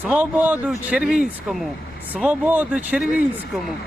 Свободу Червінському! Свободу Червінському!